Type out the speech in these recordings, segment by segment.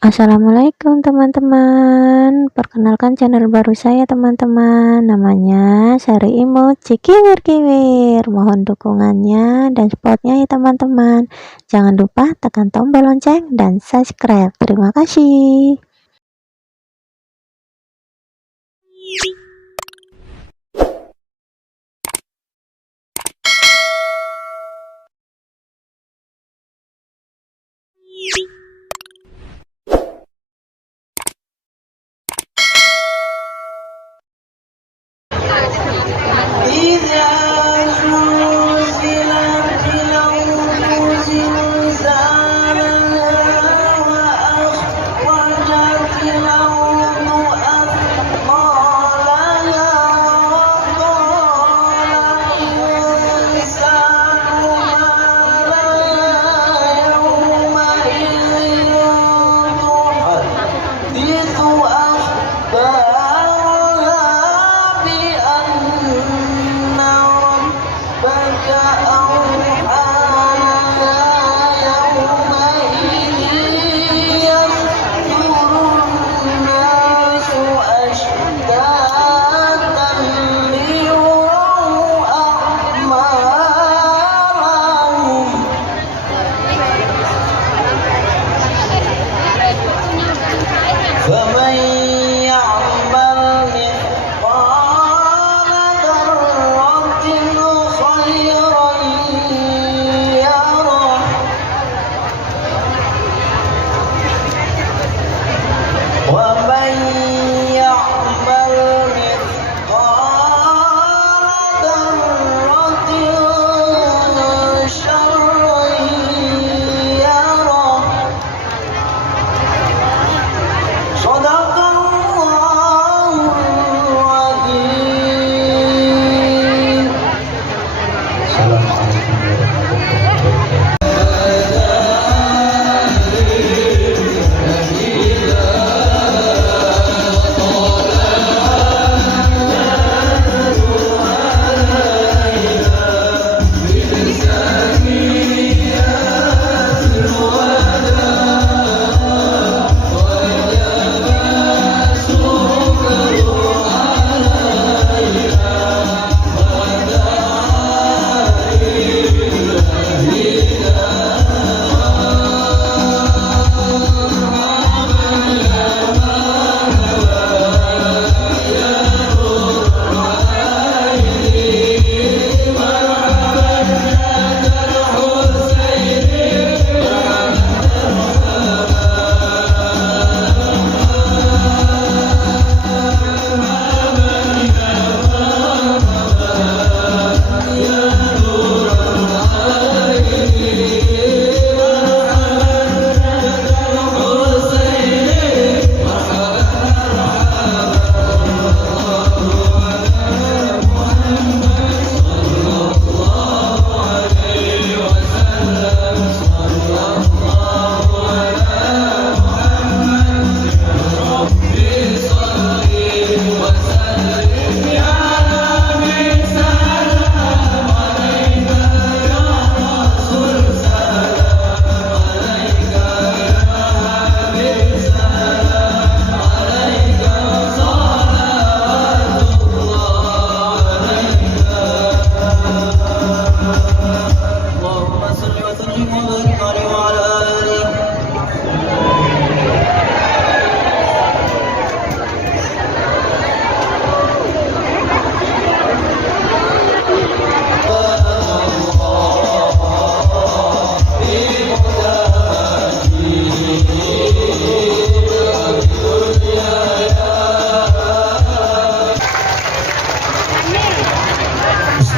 Assalamualaikum teman-teman, perkenalkan channel baru saya teman-teman, namanya Sari Imut Cikiwir-kiwir. Mohon dukungannya dan supportnya ya teman-teman. Jangan lupa tekan tombol lonceng dan subscribe. Terima kasih.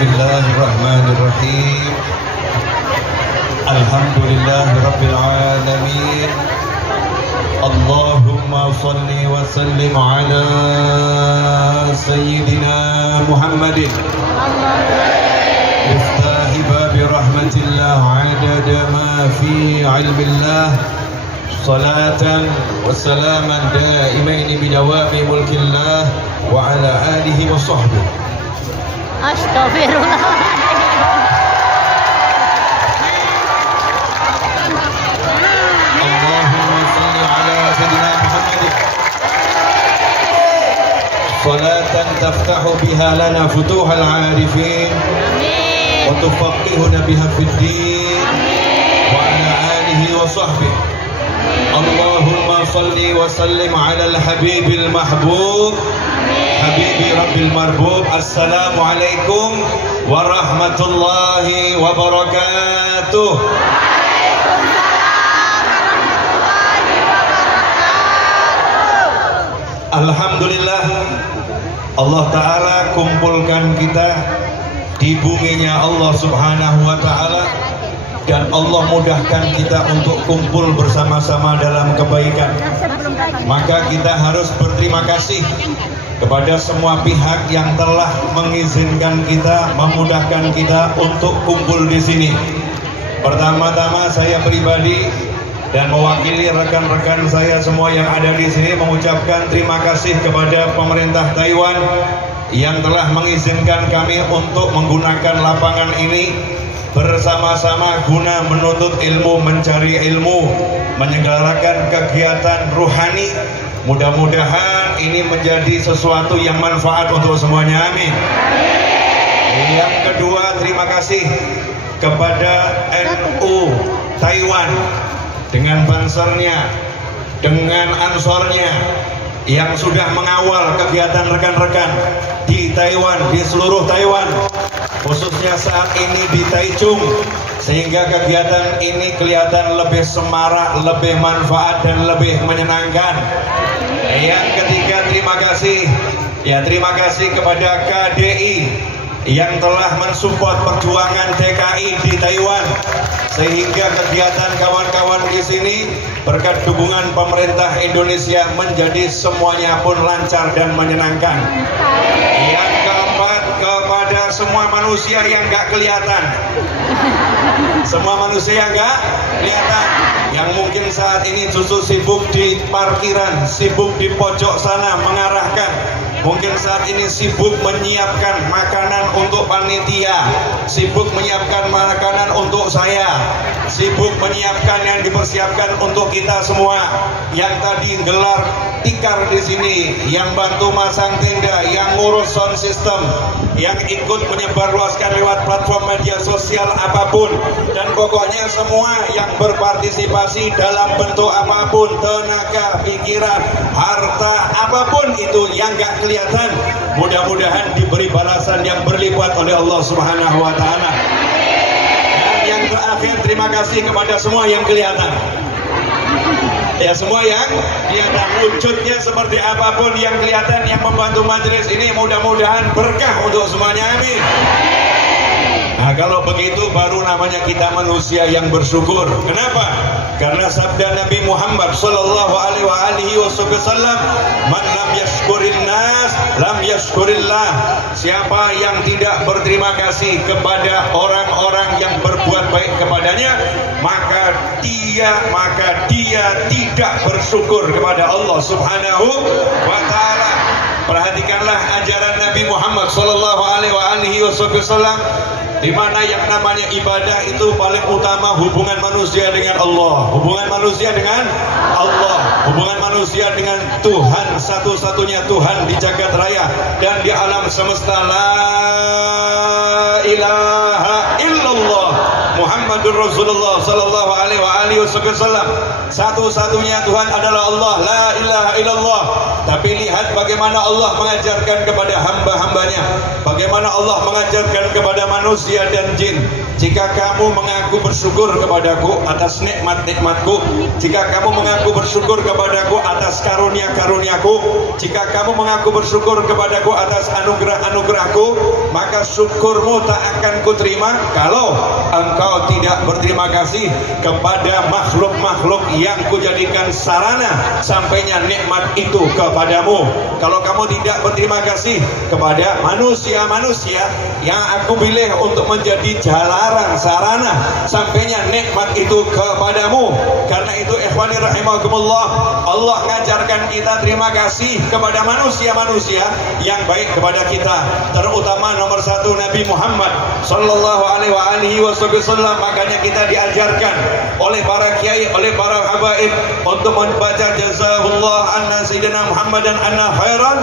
Bismillahirrahmanirrahim. Alhamdulillahirabbil alamin. Allahumma shalli wa sallim ala sayyidina Muhammadin miftahi babi rahmatillah adada ma fi ilmillah salatan wa salaman daimaini bidawami mulkillah wa ala alihi wa sahbihi. Astagfirullah. تفتح بها لنا فتوح العارفين وتفقهنا بها في الدين وعلى آله وصحبه. اللهم صل وسلم على الحبيب المحبوب حبيب رب المربوب. Assalamualaikum warahmatullahi wabarakatuh. Alhamdulillah, Allah Ta'ala kumpulkan kita di buminya Allah Subhanahu wa Ta'ala, dan Allah mudahkan kita untuk kumpul bersama-sama dalam kebaikan. Maka kita harus berterima kasih kepada semua pihak yang telah mengizinkan kita, memudahkan kita untuk kumpul di sini. Pertama-tama saya pribadi dan mewakili rekan-rekan saya semua yang ada di sini mengucapkan terima kasih kepada pemerintah Taiwan yang telah mengizinkan kami untuk menggunakan lapangan ini bersama-sama guna menuntut ilmu, mencari ilmu, menyelenggarakan kegiatan ruhani. Mudah-mudahan ini menjadi sesuatu yang manfaat untuk semuanya, amin. Yang kedua, terima kasih kepada NU Taiwan dengan bansernya, dengan ansornya yang sudah mengawal kegiatan rekan-rekan di Taiwan, di seluruh Taiwan, khususnya saat ini di Taichung, sehingga kegiatan ini kelihatan lebih semarak, lebih manfaat dan lebih menyenangkan. Yang ketiga, terima kasih kepada KDI yang telah mensupport perjuangan DKI di Taiwan, sehingga kegiatan kawan-kawan di sini berkat dukungan pemerintah Indonesia menjadi semuanya pun lancar dan menyenangkan. Yang keempat, kepada semua manusia yang gak kelihatan, semua manusia yang gak kelihatan, yang mungkin saat ini justru sibuk di parkiran, sibuk di pojok sana mengarahkan, mungkin saat ini sibuk menyiapkan makanan untuk panitia, sibuk menyiapkan makanan untuk saya, sibuk menyiapkan yang dipersiapkan untuk kita semua, yang tadi gelar tikar di sini, yang bantu masang tenda, yang ngurus sound system, yang ikut menyebarluaskan lewat platform media sosial apapun, dan pokoknya semua yang berpartisipasi dalam bentuk apapun, tenaga, pikiran, harta, apapun itu yang gak kelihatan, mudah-mudahan diberi balasan yang berlipat oleh Allah Subhanahu wa Ta'ala. Dan yang terakhir, terima kasih kepada semua yang kelihatan. Ya, semua yang kelihatan, wujudnya seperti apapun yang kelihatan, yang membantu majelis ini, mudah-mudahan berkah untuk semuanya, amin. Nah, kalau begitu baru namanya kita manusia yang bersyukur. Kenapa? Karena sabda Nabi Muhammad sallallahu alaihi wasallam, "Man lam yashkurin nas, lam yashkurillah." Siapa yang tidak berterima kasih kepada orang-orang yang berbuat baik kepadanya, maka dia tidak bersyukur kepada Allah Subhanahu wa Ta'ala. Perhatikanlah ajaran Nabi Muhammad sallallahu alaihi wasallam, di mana yang namanya ibadah itu paling utama hubungan manusia dengan Allah, hubungan manusia dengan Allah, hubungan manusia dengan Tuhan, satu-satunya Tuhan di jagat raya dan di alam semesta. La ilaha illallah Muhammadur Rasulullah sallallahu alaihi wasallam. Satu-satunya Tuhan adalah Allah, la ilaha illallah. Tapi lihat bagaimana Allah mengajarkan kepada hamba-hambanya, bagaimana Allah mengajarkan kepada manusia dan jin. Jika kamu mengaku bersyukur kepadaku atas nikmat-nikmatku, jika kamu mengaku bersyukur kepadaku atas karunia-karuniaku, jika kamu mengaku bersyukur kepadaku atas anugerah-anugerahku, maka syukurmu tak akan kuterima kalau engkau tidak berterima kasih kepada makhluk-makhluk yang kujadikan sarana sampainya nikmat itu kepadamu. Kalau kamu tidak berterima kasih kepada manusia-manusia yang aku pilih untuk menjadi jalaran sarana sampainya nikmat itu kepadamu, Karena itu ikhwani rahimakumullah, Allah ngajarkan kita terima kasih kepada manusia-manusia yang baik kepada kita, terutama nomor satu Nabi Muhammad sallallahu alaihi wasallam. Makanya kita diajarkan oleh para kiai, oleh para habaib untuk membaca jazakallahu anna sayyidina Muhammad dan anna khairan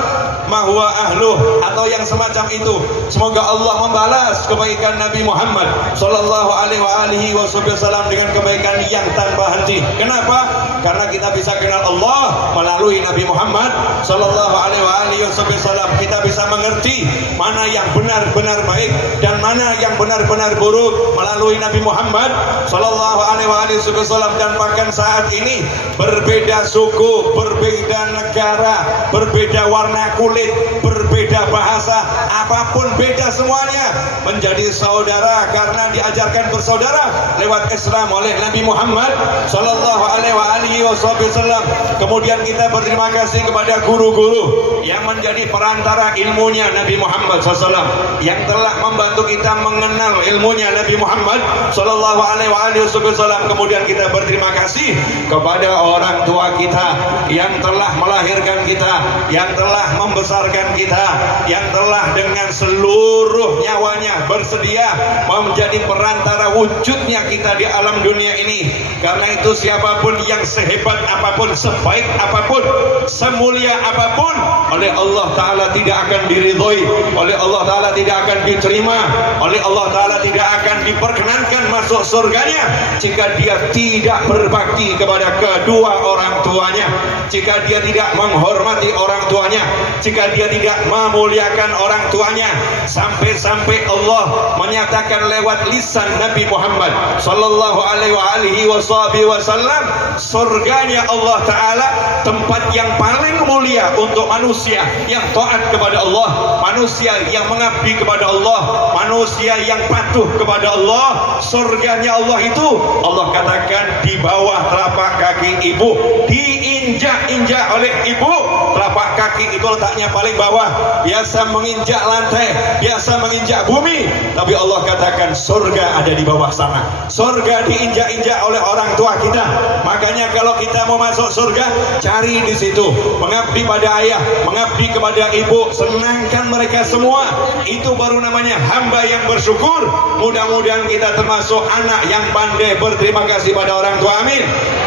ma huwa ahluh, atau yang semacam itu. Semoga Allah membalas kebaikan Nabi Muhammad sallallahu alaihi wasallam dengan kebaikan yang tanpa henti. Kenapa? Karena kita bisa kenal Allah melalui Nabi Muhammad sallallahu alaihi wasallam. Kita bisa mengerti mana yang benar-benar baik dan mana yang benar-benar buruk melalui Nabi Muhammad sallallahu alaihi wasallam. Dan bahkan saat ini berbeda suku, berbeda negara, berbeda warna kulit, berbeda bahasa, apapun beda semuanya menjadi saudara karena diajarkan bersaudara lewat Islam oleh Nabi Muhammad sallallahu alaihi wasallam. Kemudian kita berterima kasih kepada guru-guru yang menjadi perantara ilmunya Nabi Muhammad SAW, yang telah membantu kita mengenal ilmunya Nabi Muhammad sallallahu alaihi wasallam. Kemudian kita berterima kasih kepada orang tua kita yang telah melahirkan kita, yang telah membesarkan kita, yang telah dengan seluruh nyawanya bersedia menjadi perantara wujudnya kita di alam dunia ini. Karena itu siapapun yang sehebat apapun, sebaik apapun, semulia apapun, oleh Allah Ta'ala tidak akan diridhoi, oleh Allah Ta'ala tidak akan diterima, oleh Allah Ta'ala tidak akan diperkenankan masuk surganya jika dia tidak berbakti kepada kedua orang tuanya, jika dia tidak menghormati orang tuanya, jika dia tidak memuliakan orang tuanya. Sampai-sampai Allah menyatakan lewat lisan Nabi Muhammad sallallahu alaihi wasallam, surganya Allah Ta'ala tempat yang paling mulia untuk manusia yang taat kepada Allah, manusia yang mengabdi kepada Allah, manusia yang patuh kepada Allah. Surganya Allah itu Allah katakan di bawah telapak kaki ibu, diinjak-injak oleh ibu. Telapak kaki itu letaknya paling bawah, biasa menginjak lantai, biasa menginjak bumi, tapi Allah katakan surga ada di bawah sana. Surga diinjak-injak oleh orang tua kita. Makanya kalau kita mau masuk surga, cari di situ, mengabdi pada ayah, mengabdi kepada ibu, senangkan mereka semua. Itu baru namanya hamba yang bersyukur. Mudah-mudahan kita termasuk anak yang pandai berterima kasih pada orang tua, amin.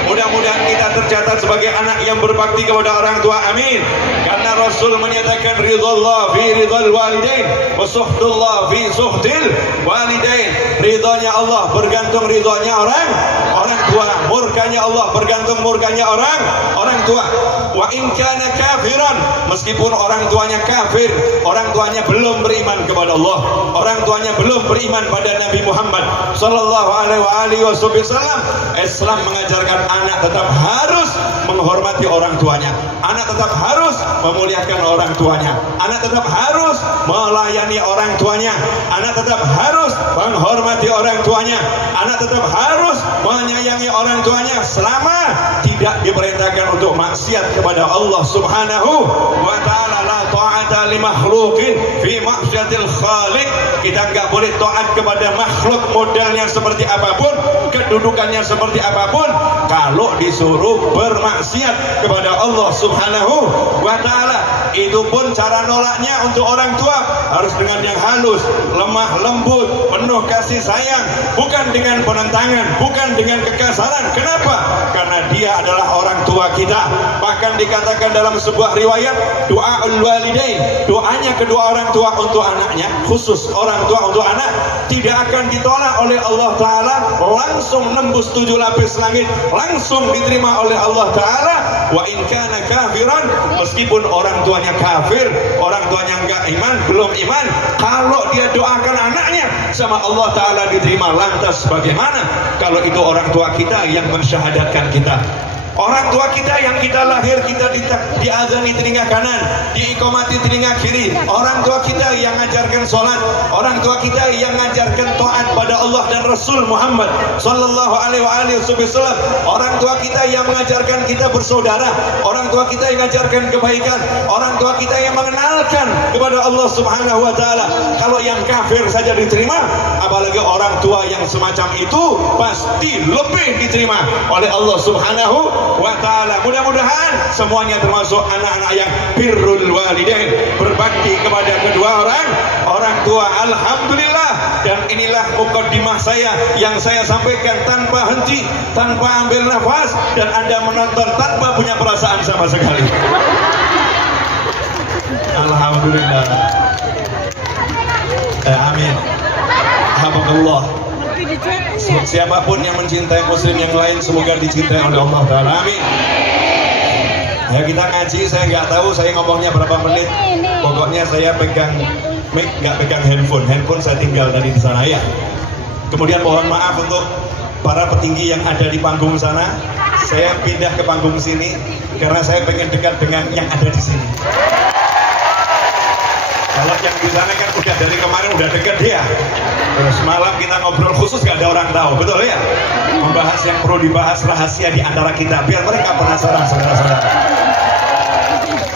Mudah-mudahan kita tercatat sebagai anak yang berbakti kepada orang tua, amin. Karena Rasul menyatakan ridhallah fi ridhal walidain wa suhtullah fi suhtil walidain. Ridhonya Allah bergantung ridhonya orang tua, murkanya Allah bergantung murkanya orang tua. Wa in kana kafiran, meskipun orang tuanya kafir, orang tuanya belum beriman kepada Allah, orang tuanya belum beriman pada Nabi Muhammad sallallahu alaihi wasallam, Islam mengajarkan anak tetap harus menghormati orang tuanya, anak tetap harus memuliakan orang tuanya, anak tetap harus melayani orang tuanya, anak tetap harus menghormati orang tuanya, anak tetap harus menyayangi orang tuanya selama tidak diperintahkan untuk maksiat kepada Allah Subhanahu wa ta'ala. La ta'ata li makhluqin fi maksiatil khaliq. Kita enggak boleh taat kepada makhluk modelnya seperti apapun, kedudukannya seperti apapun, kalau disuruh bermaksiat kepada Allah Subhanahu wa ta'ala. Itu pun cara nolaknya untuk orang tua harus dengan yang halus, lemah lembut, penuh kasih sayang, bukan dengan penentangan, bukan dengan kekasaran. Kenapa? Karena dia adalah orang tua kita. Bahkan dikatakan dalam sebuah riwayat, doaul walidain, doanya kedua orang tua untuk anaknya, khusus orang tua untuk anak, tidak akan ditolak oleh Allah Ta'ala, langsung nembus 7 lapis langit, langsung diterima oleh Allah Ta'ala. Wa in kana kafiran, meskipun orang tuanya kafir, orang tuanya enggak iman, belum iman, kalau dia doakan anaknya sama Allah Ta'ala diterima. Lantas bagaimana kalau itu orang tua kita yang mensyahadatkan kita? Orang tua kita yang kita lahir, kita diazani telinga kanan, diikomati telinga kiri. Orang tua kita yang ngajarkan sholat, orang tua kita yang ngajarkan taat pada Allah dan Rasul Muhammad Sallallahu Alaihi Wasallam. Orang tua kita yang mengajarkan kita bersaudara, orang tua kita yang mengajarkan kebaikan, orang tua kita yang mengenalkan kepada Allah Subhanahu Wa Taala. Kalau yang kafir saja diterima, apalagi orang tua yang semacam itu pasti lebih diterima oleh Allah Subhanahu wa ta'ala. Mudah-mudahan semuanya termasuk anak-anak yang birrul walidain, berbakti kepada kedua orang tua. Alhamdulillah. Dan inilah mukaddimah saya yang saya sampaikan tanpa henti, tanpa ambil nafas, dan Anda menonton tanpa punya perasaan sama sekali. Alhamdulillah. Amin. Alhamdulillah. Siapapun yang mencintai muslim yang lain semoga dicintai oleh Allah Ta'ala. Amin. Ya kita ngaji, saya nggak tahu saya ngomongnya berapa menit. Pokoknya saya pegang mic, nggak pegang handphone. Handphone saya tinggal tadi di sana ya. Kemudian mohon maaf untuk para petinggi yang ada di panggung sana. Saya pindah ke panggung sini karena saya pengen dekat dengan yang ada di sini. Kalau yang di sana kan udah dari kemarin udah dekat dia. Terus malam kita ngobrol khusus gak ada orang tahu, betul ya? Membahas yang perlu dibahas rahasia di antara kita biar mereka penasaran saudara-saudara.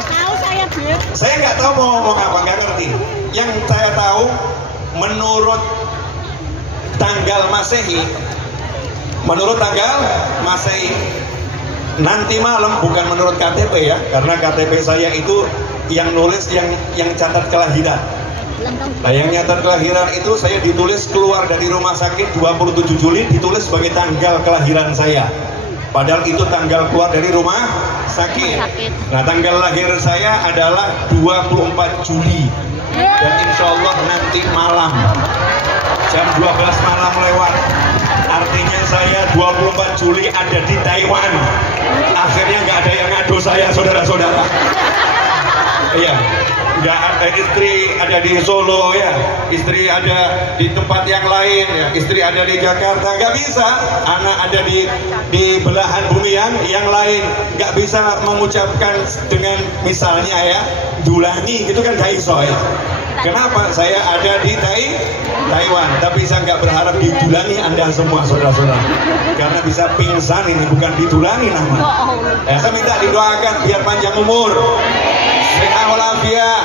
Tahu saya, Beb. Saya nggak tahu mau ngomong apa, nggak ngerti. Yang saya tahu menurut tanggal Masehi nanti malam, bukan menurut KTP ya, karena KTP saya itu yang nulis yang catat kelahiran. Nah, yang catat kelahiran itu saya ditulis keluar dari rumah sakit 27 Juli ditulis sebagai tanggal kelahiran saya. Padahal itu tanggal keluar dari rumah sakit. Nah, tanggal lahir saya adalah 24 Juli. Dan insya Allah nanti malam jam 12 malam lewat. Artinya saya 24 Juli ada di Taiwan. Akhirnya nggak ada yang ngadu saya, saudara-saudara. Iya, nggak ada, istri ada di Solo ya, istri ada di tempat yang lain ya, istri ada di Jakarta, nggak bisa. Anak ada di belahan bumi yang lain, nggak bisa mengucapkan dengan misalnya ya, Dulani gitu kan nggak iso ya. Kenapa? Saya ada di Taiwan, tapi saya nggak berharap didulani Anda semua saudara-saudara, karena bisa pingsan ini, bukan didulani nama. Saya minta didoakan biar panjang umur, sehat walafiat,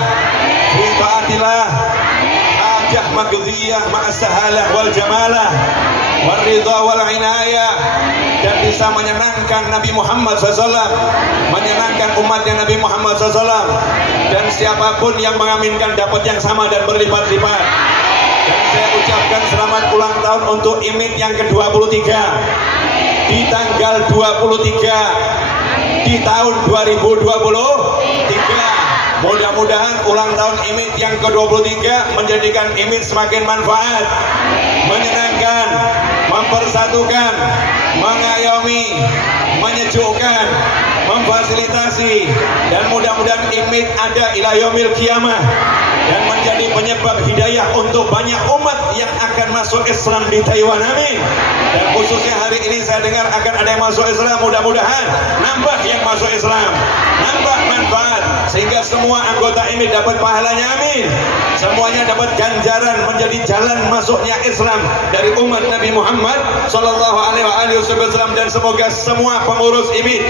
fi taatillah, hajah maqdiyah ma'asahalah wal jamalah wal ridha wal inayah, dan bisa menyenangkan Nabi Muhammad SAW, menyenangkan umatnya Nabi Muhammad SAW, dan siapapun yang mengaminkan dapat yang sama dan berlipat-lipat. Dan saya ucapkan selamat ulang tahun untuk IMID yang ke-23 di tanggal 23 di tahun 2023. Mudah-mudahan ulang tahun IMID yang ke-23 menjadikan IMID semakin manfaat, menyenangkan, mempersatukan, mengayomi, menyejukkan, memfasilitasi, dan mudah-mudahan IMID ada ila yaumil qiyamah dan menjadi penyebab hidayah untuk banyak umat yang akan masuk Islam di Taiwan. Amin. Dan khususnya hari ini saya dengar akan ada yang masuk Islam, mudah-mudahan nambah yang masuk Islam, nambah manfaat sehingga semua anggota ini dapat pahalanya. Amin. Semuanya dapat ganjaran menjadi jalan masuknya Islam dari umat Nabi Muhammad Sallallahu Alaihi Wasallam. Dan semoga semua pengurus IMID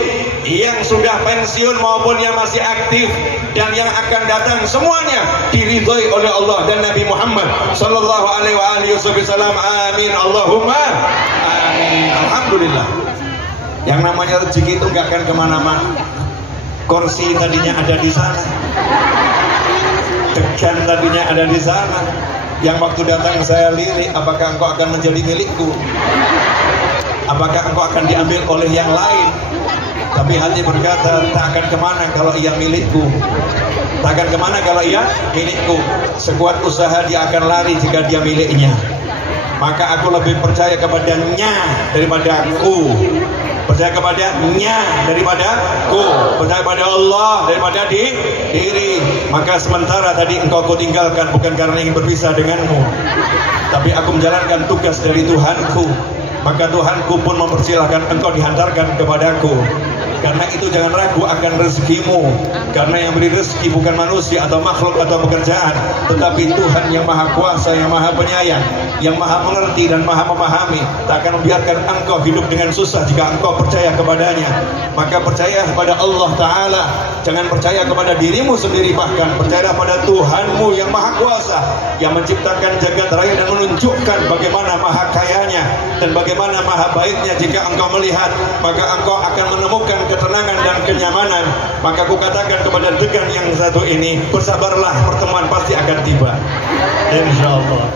yang sudah pensiun maupun yang masih aktif dan yang akan datang semuanya diridhoi oleh Allah dan Nabi Muhammad Sallallahu Alaihi Wasallam. Amin. Allahumma amin. Alhamdulillah. Yang namanya rezeki itu nggak akan kemana-mana. Kursi tadinya ada di sana, degan tadinya ada di sana. Yang waktu datang saya lirik, apakah engkau akan menjadi milikku? Apakah engkau akan diambil oleh yang lain? Tapi hati berkata, tak akan kemana kalau ia milikku. Tak akan kemana kalau ia milikku. Sekuat usaha dia akan lari jika dia miliknya. Maka aku lebih percaya kepadanya daripada aku. Percaya kepadanya daripada ku, percaya pada Allah daripada diri. Maka sementara tadi engkau ku tinggalkan bukan karena ingin berpisah denganmu, tapi aku menjalankan tugas dari Tuhanku. Maka Tuhanku pun mempersilahkan engkau dihantarkan kepadaku. Karena itu jangan ragu akan rezekimu, karena yang beri rezeki bukan manusia atau makhluk atau pekerjaan, tetapi Tuhan yang maha kuasa, yang maha penyayang, yang maha mengerti dan maha memahami. Tak akan membiarkan engkau hidup dengan susah jika engkau percaya kepadanya. Maka percaya kepada Allah Ta'ala, jangan percaya kepada dirimu sendiri, bahkan percaya pada Tuhanmu yang maha kuasa, yang menciptakan jagat raya dan menunjukkan bagaimana maha kayanya dan bagaimana maha baiknya. Jika engkau melihat, maka engkau akan menemukan ketenangan dan kenyamanan. Maka aku katakan kepada degan yang satu ini, bersabarlah, pertemuan pasti akan tiba, insyaallah.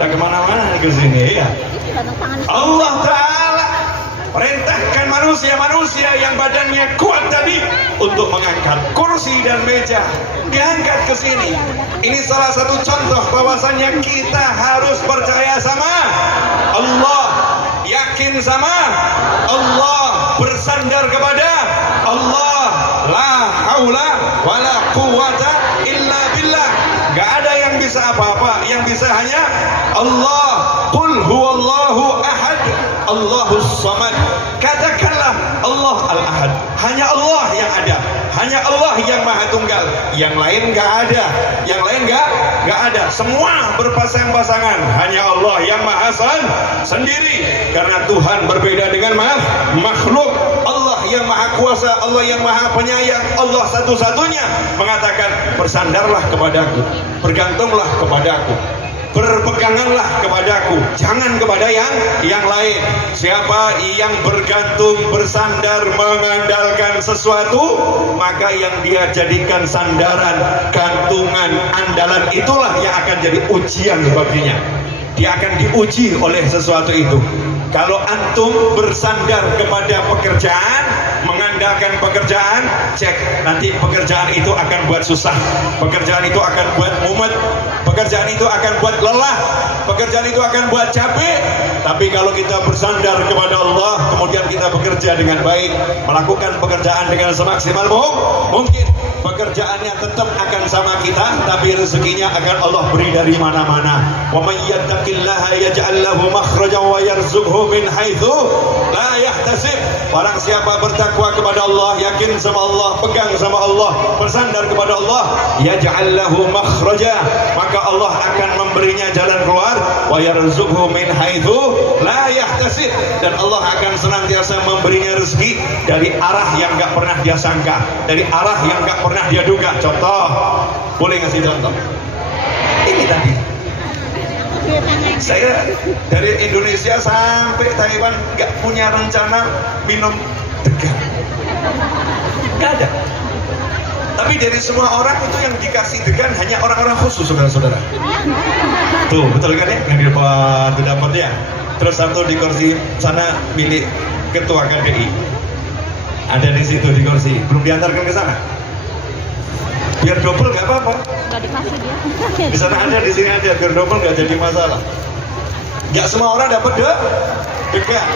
Tak kemana-mana ke sini ya. Allah Ta'ala perintahkan manusia-manusia yang badannya kuat tadi untuk mengangkat kursi dan meja, diangkat ke sini. Ini salah satu contoh bahwasannya kita harus percaya sama Allah, yakin sama Allah, bersandar kepada Allah. La haula wala quwwata illa billah. Gak ada yang bisa apa-apa, yang bisa hanya Allah. Qul huwallahu ahad, Allahus samad. Katakanlah Allah al-ahad, hanya Allah yang ada, hanya Allah yang maha tunggal, yang lain gak ada, yang lain gak ada, semua berpasang-pasangan, hanya Allah yang maha sendiri. Karena Tuhan berbeda dengan makhluk. Allah yang maha kuasa, Allah yang maha penyayang, Allah satu-satunya mengatakan, bersandarlah kepadaku, bergantunglah kepadaku, berpeganganlah kepadaku, jangan kepada yang lain. Siapa yang bergantung, bersandar, mengandalkan sesuatu, maka yang dia jadikan sandaran, gantungan, andalan, itulah yang akan jadi ujian baginya. Dia akan diuji oleh sesuatu itu. Kalau antum bersandar kepada pekerjaan, mengandalkan pekerjaan, cek nanti pekerjaan itu akan buat susah, pekerjaan itu akan buat mumet, pekerjaan itu akan buat lelah, pekerjaan itu akan buat capek. Tapi kalau kita bersandar kepada Allah, kemudian kita bekerja dengan baik, melakukan pekerjaan dengan semaksimal mungkin, pekerjaannya tetap akan sama kita, tapi rezekinya akan Allah beri dari mana-mana. Wa may yattaqillaha yaj'al lahu makhrajan wa yarzuqhu min haitsu la yahtasib. Barang siapa bertakwa kepada Allah, yakin sama Allah, pegang sama Allah, bersandar kepada Allah, yaj'al lahu makhraja, maka Allah akan memberinya jalan keluar, wa yarzuqhu min haitsu la yahtasib, dan Allah akan senantiasa memberinya rezeki dari arah yang enggak pernah dia sangka, dari arah yang enggak pernah dia duga. Contoh, boleh ngasih contoh? Ini tadi saya dari Indonesia sampai Taiwan nggak punya rencana minum degan, nggak ada. Tapi dari semua orang itu yang dikasih degan hanya orang-orang khusus, saudara-saudara. Tuh betul kan ya, yang di depan itu dapat ya. Terus satu di kursi sana milik ketua KPI, ada di situ di kursi, belum diantarkan ke sana. Biar double nggak apa-apa. Nggak dikasih dia. Di sana ada, di sini ada, biar double nggak jadi masalah. Nggak semua orang dapat degan.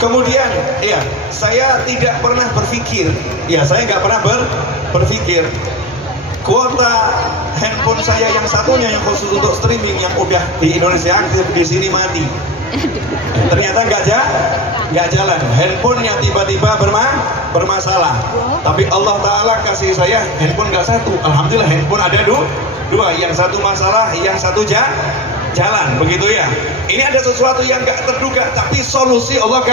Kemudian, ya, saya tidak pernah berpikir, ya, saya nggak pernah berpikir kuota handphone saya yang satunya yang khusus untuk streaming yang udah di Indonesia aktif di sini mati. Ternyata nggak jalan. Handphone yang tiba-tiba bermasalah. Tapi Allah Ta'ala kasih saya handphone nggak satu. Alhamdulillah handphone ada dua. Yang satu masalah, yang satu jalan, begitu ya. Ini ada sesuatu yang nggak terduga, tapi solusi Allah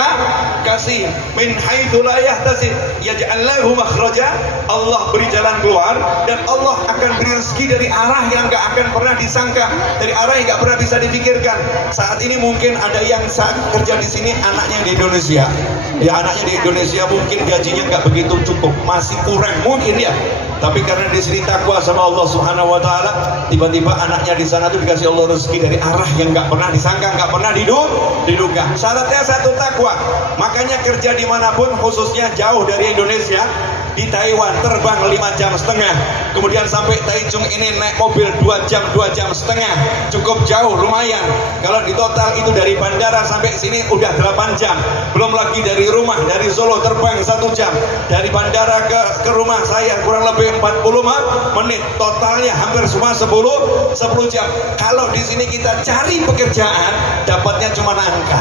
kasih. Min haitsu la yahtasib yaj'al lahu makhraja. Allah beri jalan keluar, dan Allah akan beri rezeki dari arah yang nggak akan pernah disangka, dari arah yang nggak pernah bisa dipikirkan. Saat ini mungkin ada yang saat kerja di sini anaknya di Indonesia, ya, anaknya di Indonesia mungkin gajinya nggak begitu cukup, masih kurang mungkin ya. Tapi karena di sini takwa sama Allah Subhanahu Wa Taala, tiba-tiba anaknya di sana tuh dikasih Allah rezeki dari arah yang nggak pernah disangka, nggak pernah diduga. Syaratnya satu, takwa. Makanya kerja dimanapun, khususnya jauh dari Indonesia, di Taiwan terbang 5,5 jam, kemudian sampai Taichung ini naik mobil 2 jam setengah, cukup jauh, lumayan. Kalau di total itu dari bandara sampai sini udah 8 jam, belum lagi dari rumah, dari Solo terbang 1 jam, dari bandara ke rumah saya kurang lebih 40 menit, totalnya hampir semua 10 jam. Kalau di sini kita cari pekerjaan, dapatnya cuma angka,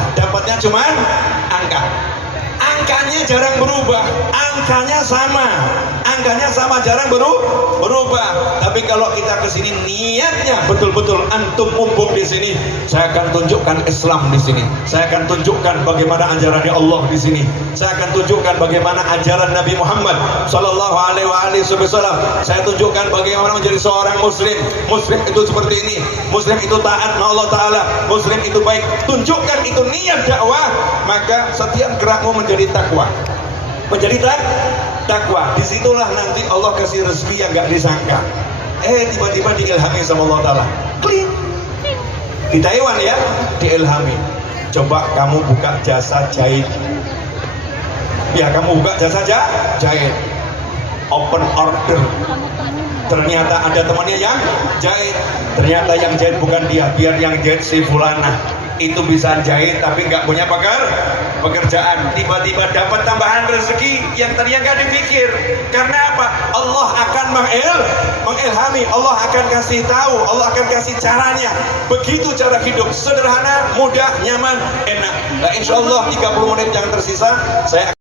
angkanya jarang berubah, angkanya sama jarang berubah. Tapi kalau kita ke sini niatnya betul-betul antum mumpung di sini, saya akan tunjukkan Islam di sini, saya akan tunjukkan bagaimana ajaran Allah di sini, saya akan tunjukkan bagaimana ajaran Nabi Muhammad Sallallahu Alaihi Wasallam. Saya tunjukkan bagaimana menjadi seorang muslim. Muslim itu seperti ini, muslim itu taat sama Allah Ta'ala, muslim itu baik. Tunjukkan itu niat dakwah, maka setiap gerakmu menjadi takwa, menjadi takwa. Disitulah nanti Allah kasih rezeki yang gak disangka. Tiba-tiba diilhami sama Allah Ta'ala, klik di Taiwan ya, diilhami, coba kamu buka jasa jahit. Ya, kamu buka jasa jahit, open order. Ternyata ada temannya yang jahit, ternyata yang jahit bukan dia, biar yang jahit si fulana. Itu bisa jahit tapi nggak punya pekerjaan. Tiba-tiba dapat tambahan rezeki yang tadinya nggak dipikir. Karena apa? Allah akan mengilhami, Allah akan kasih tahu, Allah akan kasih caranya. Begitu cara hidup, sederhana, mudah, nyaman, enak. Nah, insya Allah 30 menit yang tersisa saya